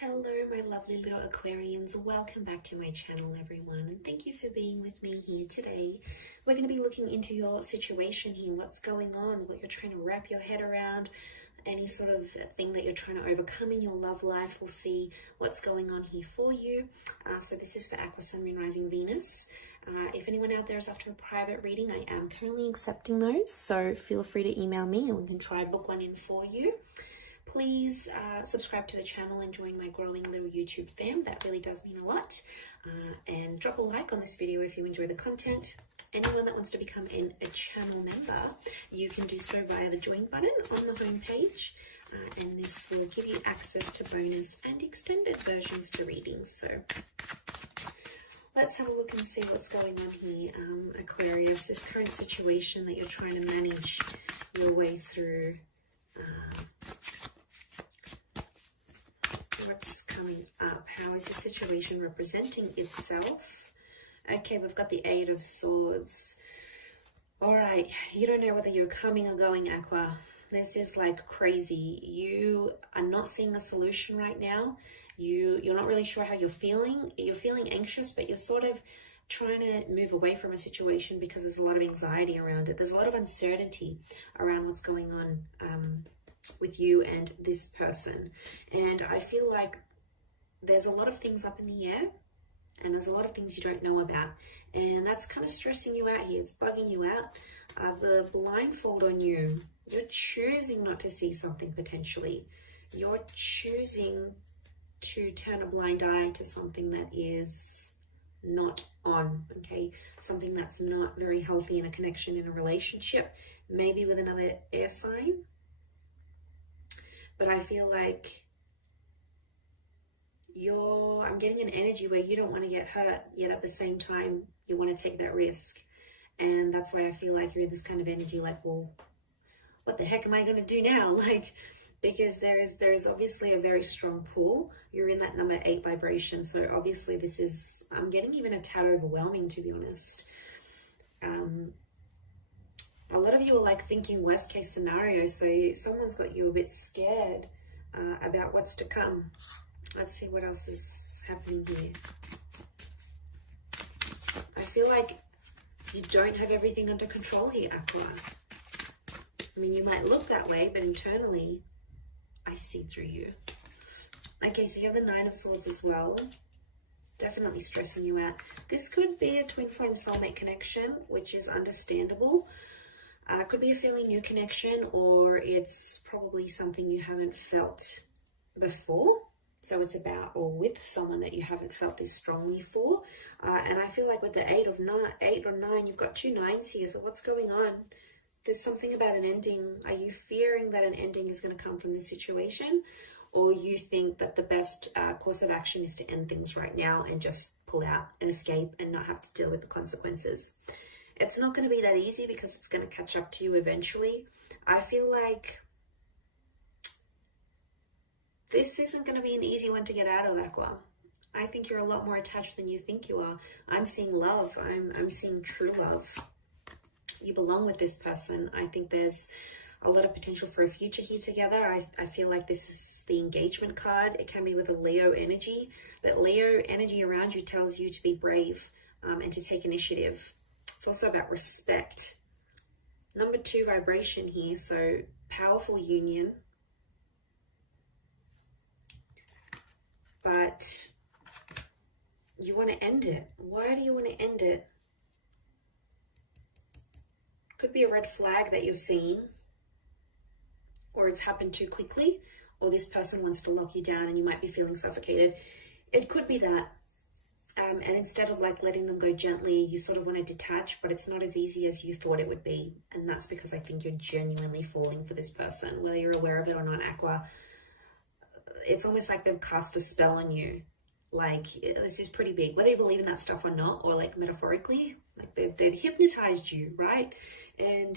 Hello, my lovely little Aquarians. Welcome back to my channel, everyone, and thank you for being with me here today. We're going to be looking into your situation here, what's going on, what you're trying to wrap your head around, any sort of thing that you're trying to overcome in your love life. We'll see what's going on here for you. So this is for Aqua, Sun, Moon, Rising, Venus. If anyone out there is after a private reading, I am currently accepting those, so feel free to email me and we can try book one in for you. Please subscribe to the channel and join my growing little YouTube fam. That really does mean a lot. And drop a like on this video if you enjoy the content. Anyone that wants to become a channel member, you can do so via the join button on the home page. And this will give you access to bonus and extended versions to readings. So let's have a look and see what's going on here. Aquarius, this current situation that you're trying to manage your way through. What's coming up? How is the situation representing itself? Okay, we've got the Eight of Swords. All right, you don't know whether you're coming or going, Aqua. This is like crazy. You are not seeing a solution right now. You're not really sure how you're feeling. You're feeling anxious, but you're sort of trying to move away from a situation because there's a lot of anxiety around it. There's a lot of uncertainty around what's going on with you and this person. And I feel like there's a lot of things up in the air and there's a lot of things you don't know about. And that's kind of stressing you out here. It's bugging you out. The blindfold on you, you're choosing not to see something potentially. You're choosing to turn a blind eye to something that is not on, okay? Something that's not very healthy in a connection, in a relationship, maybe with another air sign. But I feel like I'm getting an energy where you don't want to get hurt, yet at the same time, you want to take that risk. And that's why I feel like you're in this kind of energy, like, well, what the heck am I going to do now? Like, because there is obviously a very strong pull. You're in that number 8 vibration. So obviously this is, I'm getting even a tad overwhelming, to be honest. A lot of you are like thinking worst case scenario. So someone's got you a bit scared about what's to come. Let's see what else is happening here. I feel like you don't have everything under control here, Aqua. I mean, you might look that way, but internally, I see through you. Okay, so you have the Nine of Swords as well. Definitely stressing you out. This could be a twin flame soulmate connection, which is understandable. Could be a fairly new connection, or it's probably something you haven't felt before. So it's about or with someone that you haven't felt this strongly for. And I feel like with the 8 or 9, you've got 2 9s here. So what's going on? There's something about an ending. Are you fearing that an ending is going to come from this situation? Or you think that the best course of action is to end things right now and just pull out and escape and not have to deal with the consequences? It's not going to be that easy because it's going to catch up to you eventually. I feel like this isn't going to be an easy one to get out of, Aqua. I think you're a lot more attached than you think you are. I'm seeing love. I'm seeing true love. You belong with this person. I think there's a lot of potential for a future here together. I feel like this is the engagement card. It can be with a Leo energy, but Leo energy around you tells you to be brave and to take initiative. It's also about respect. Number 2 vibration here, so powerful union. But you want to end it. Why do you want to end it? Could be a red flag that you're seeing, or it's happened too quickly, or this person wants to lock you down and you might be feeling suffocated. It could be that. And instead of like letting them go gently, you sort of want to detach, but it's not as easy as you thought it would be. And that's because I think you're genuinely falling for this person, whether you're aware of it or not, Aqua. It's almost like they've cast a spell on you. Like, this is pretty big, whether you believe in that stuff or not, or like metaphorically, like they've hypnotized you, right? And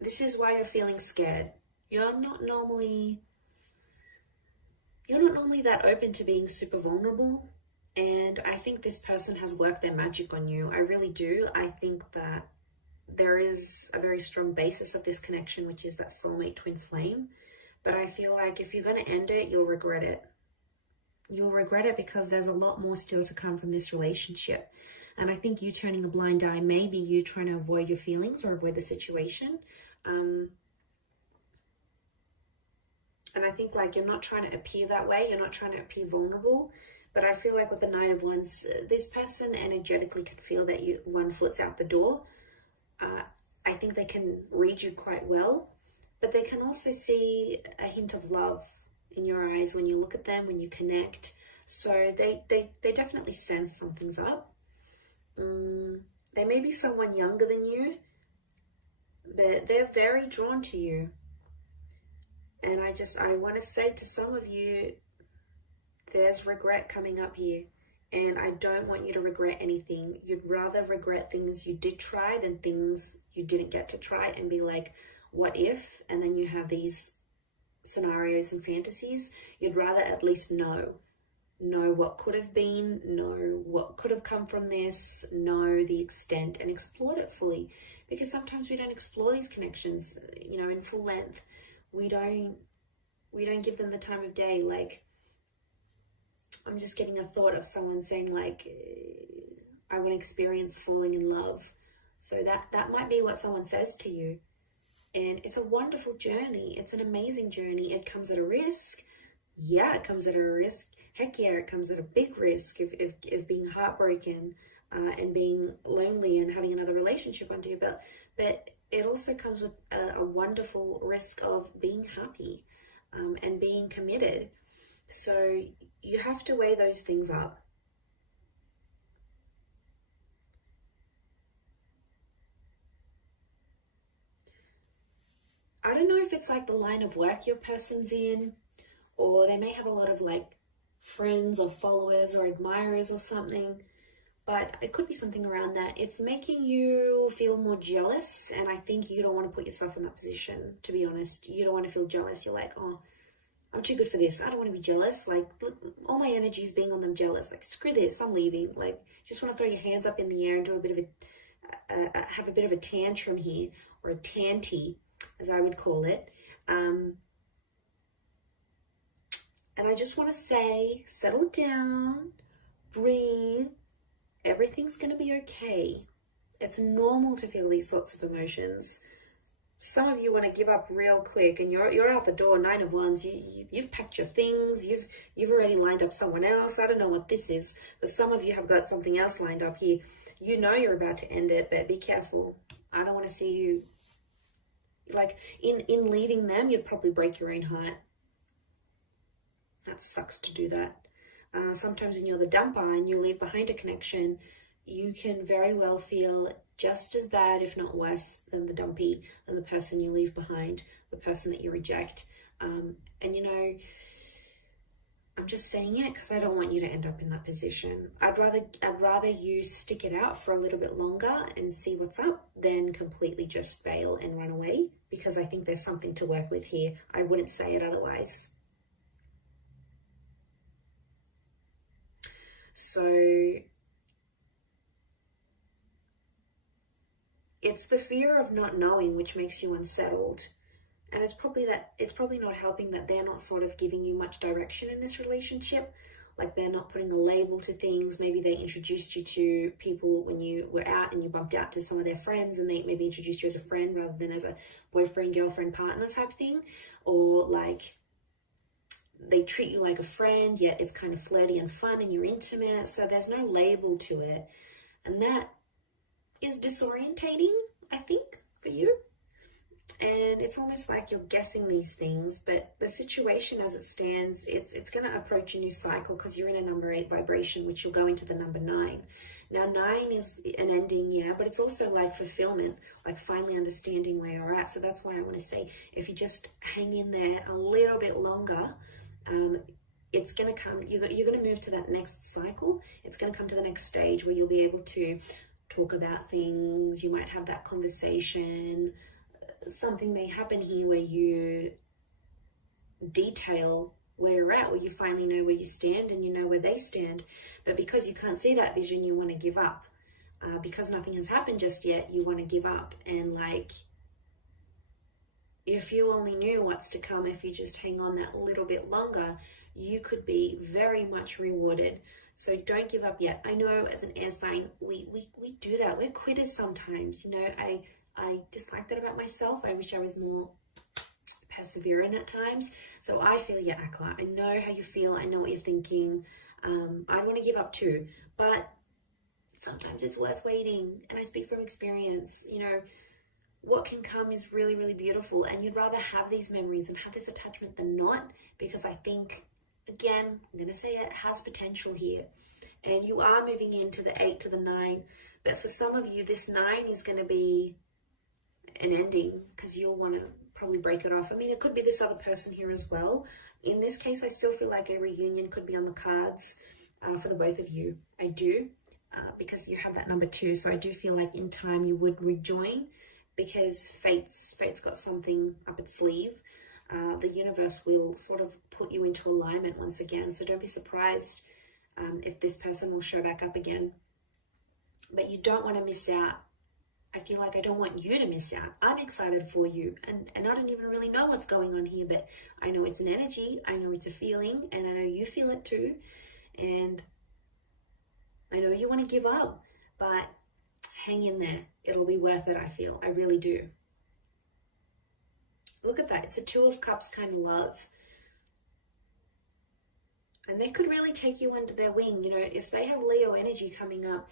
this is why you're feeling scared. You're not normally that open to being super vulnerable. And I think this person has worked their magic on you. I really do. I think that there is a very strong basis of this connection, which is that soulmate twin flame. But I feel like if you're going to end it, you'll regret it. You'll regret it because there's a lot more still to come from this relationship. And I think you turning a blind eye, maybe you trying to avoid your feelings or avoid the situation. And I think like you're not trying to appear that way. You're not trying to appear vulnerable. But I feel like with the Nine of Wands, this person energetically can feel that one foot's out the door. I think they can read you quite well. But they can also see a hint of love in your eyes when you look at them, when you connect. So they definitely sense something's up. They may be someone younger than you, but they're very drawn to you. And I want to say to some of you, there's regret coming up here. And I don't want you to regret anything. You'd rather regret things you did try than things you didn't get to try and be like, what if? And then you have these scenarios and fantasies. You'd rather at least know what could have been, know what could have come from this, know the extent and explore it fully. Because sometimes we don't explore these connections, in full length. We don't give them the time of day. Like, I'm just getting a thought of someone saying like, I want to experience falling in love. So that might be what someone says to you. And it's a wonderful journey. It's an amazing journey. It comes at a risk. Yeah, it comes at a risk. Heck yeah, it comes at a big risk of being heartbroken and being lonely and having another relationship under your belt. But it also comes with a wonderful risk of being happy and being committed. So you have to weigh those things up. I don't know if it's like the line of work your person's in, or they may have a lot of like friends or followers or admirers or something, but it could be something around that. It's making you feel more jealous, and I think you don't want to put yourself in that position, to be honest. You don't want to feel jealous. You're like, oh, I'm too good for this. I don't want to be jealous. Like, all my energy is being on them jealous. Like, screw this, I'm leaving. Like, just want to throw your hands up in the air and do a bit of have a bit of a tantrum here, or a tanty, as I would call it. And I just want to say, settle down, breathe. Everything's going to be okay. It's normal to feel these sorts of emotions. Some of you want to give up real quick, and you're out the door. Nine of Wands. You've packed your things. You've already lined up someone else. I don't know what this is, but some of you have got something else lined up here. You know you're about to end it, but be careful. I don't want to see you. Like, in leaving them, you'd probably break your own heart. That sucks to do that. Sometimes when you're the dumper and you leave behind a connection, you can very well feel just as bad, if not worse, than the dumpy, than the person you leave behind, the person that you reject. And I'm just saying it because I don't want you to end up in that position. I'd rather you stick it out for a little bit longer and see what's up than completely just bail and run away, because I think there's something to work with here. I wouldn't say it otherwise. So it's the fear of not knowing which makes you unsettled. And it's probably not helping that they're not sort of giving you much direction in this relationship. Like, they're not putting a label to things. Maybe they introduced you to people when you were out and you bumped out to some of their friends, and they maybe introduced you as a friend rather than as a boyfriend, girlfriend, partner type thing. Or like, they treat you like a friend, yet it's kind of flirty and fun and you're intimate. So there's no label to it. And that is disorientating, I think, for you. And it's almost like you're guessing these things, but the situation as it stands, it's going to approach a new cycle because you're in a number 8 vibration, which you'll go into the number 9. Now, 9 is an ending, yeah, but it's also like fulfillment, like finally understanding where you're at. So that's why I want to say, if you just hang in there a little bit longer, it's going to come, you're going to move to that next cycle. It's going to come to the next stage where you'll be able to talk about things. You might have that conversation. Something may happen here where you detail where you're at, where you finally know where you stand and you know where they stand. But because you can't see that vision, you want to give up. Because nothing has happened just yet, you want to give up and like if you only knew what's to come, if you just hang on that little bit longer, you could be very much rewarded. So don't give up yet. I know as an air sign, we do that. We're quitters sometimes. You know, I dislike that about myself. I wish I was more persevering at times. So I feel you, Aqua. I know how you feel. I know what you're thinking. I want to give up too, but sometimes it's worth waiting. And I speak from experience. You know, what can come is really, really beautiful, and you'd rather have these memories and have this attachment than not, because I think, again, I'm going to say it has potential here, and you are moving into the 8 to the 9, but for some of you, this 9 is going to be an ending, because you'll want to probably break it off. I mean, it could be this other person here as well. In this case, I still feel like a reunion could be on the cards for the both of you. I do, because you have that number 2, so I do feel like in time you would rejoin, because fate's got something up its sleeve. The universe will sort of put you into alignment once again. So don't be surprised if this person will show back up again. But you don't want to miss out. I feel like I don't want you to miss out. I'm excited for you. And I don't even really know what's going on here, but I know it's an energy. I know it's a feeling, and I know you feel it too. And I know you want to give up, but hang in there. It'll be worth it, I feel. I really do. Look at that. It's a 2 of Cups kind of love. And they could really take you under their wing. You know, if they have Leo energy coming up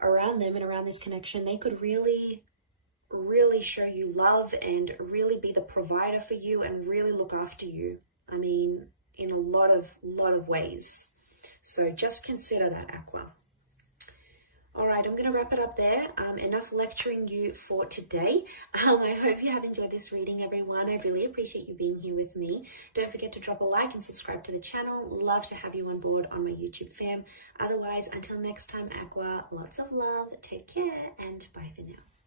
around them and around this connection, they could really, really show you love and really be the provider for you and really look after you. I mean, in a lot of ways. So just consider that, Aqua. All right, I'm going to wrap it up there. Enough lecturing you for today. I hope you have enjoyed this reading, everyone. I really appreciate you being here with me. Don't forget to drop a like and subscribe to the channel. Love to have you on board on my YouTube fam. Otherwise, until next time, Aqua, lots of love, take care, and bye for now.